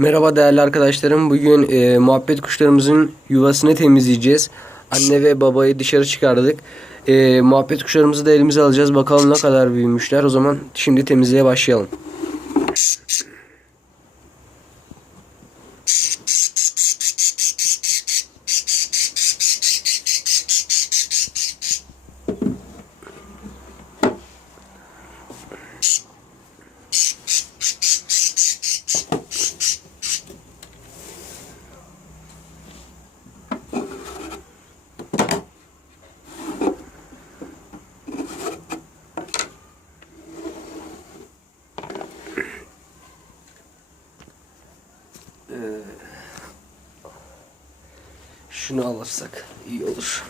Merhaba değerli arkadaşlarım. Bugün e, muhabbet kuşlarımızın yuvasını temizleyeceğiz. Anne ve babayı dışarı çıkardık. E, muhabbet kuşlarımızı da elimize alacağız. Bakalım ne kadar büyümüşler. O zaman şimdi temizliğe başlayalım. Şunu alırsak iyi olur.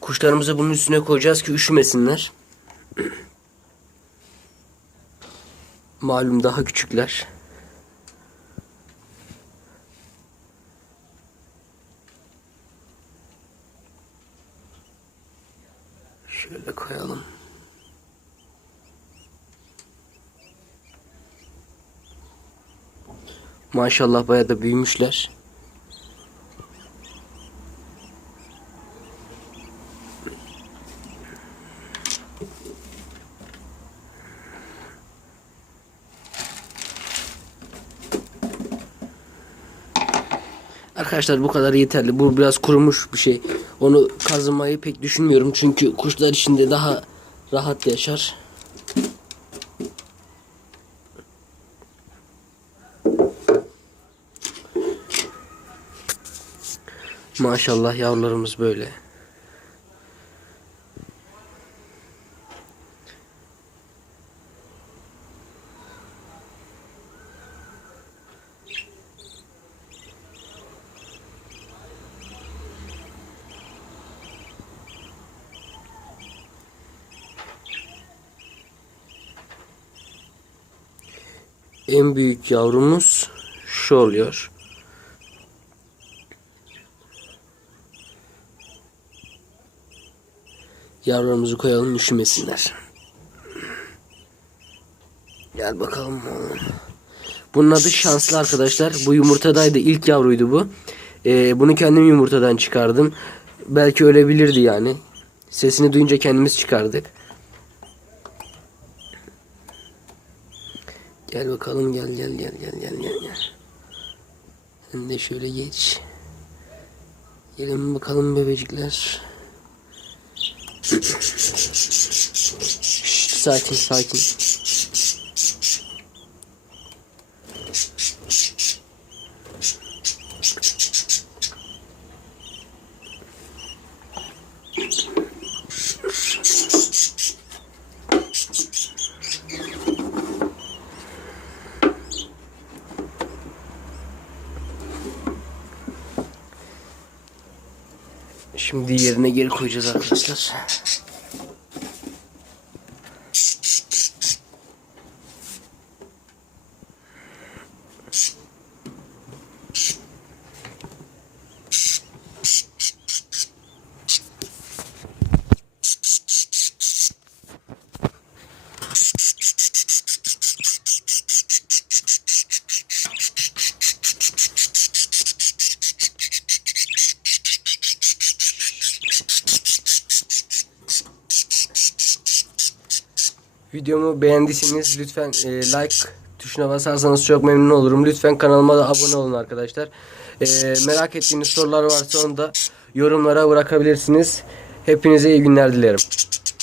Kuşlarımızı bunun üstüne koyacağız ki üşümesinler. Malum daha küçükler. Şöyle koyalım. Maşallah bayağı da büyümüşler. Arkadaşlar bu kadar yeterli. Bu biraz kurumuş bir şey. Onu kazımayı pek düşünmüyorum. Çünkü kuşlar içinde daha rahat yaşar. Maşallah yavrularımız böyle. En büyük yavrumuz şu oluyor. Yavrularımızı koyalım üşümesinler. Gel bakalım. Bunun adı şanslı arkadaşlar. Bu yumurtadaydı. ilk yavruydu bu. Ee, bunu kendim yumurtadan çıkardım. Belki ölebilirdi yani. Sesini duyunca kendimiz çıkardık. Gel bakalım gel gel gel gel gel gel gel. Sen de şöyle geç. Gelin bakalım bebecikler. Şşt, sakin sakin. Şimdi yerine geri koyacağız arkadaşlar. Videomu beğendiyseniz lütfen e, like tuşuna basarsanız çok memnun olurum. Lütfen kanalıma da abone olun arkadaşlar. E, merak ettiğiniz sorular varsa onu da yorumlara bırakabilirsiniz. Hepinize iyi günler dilerim.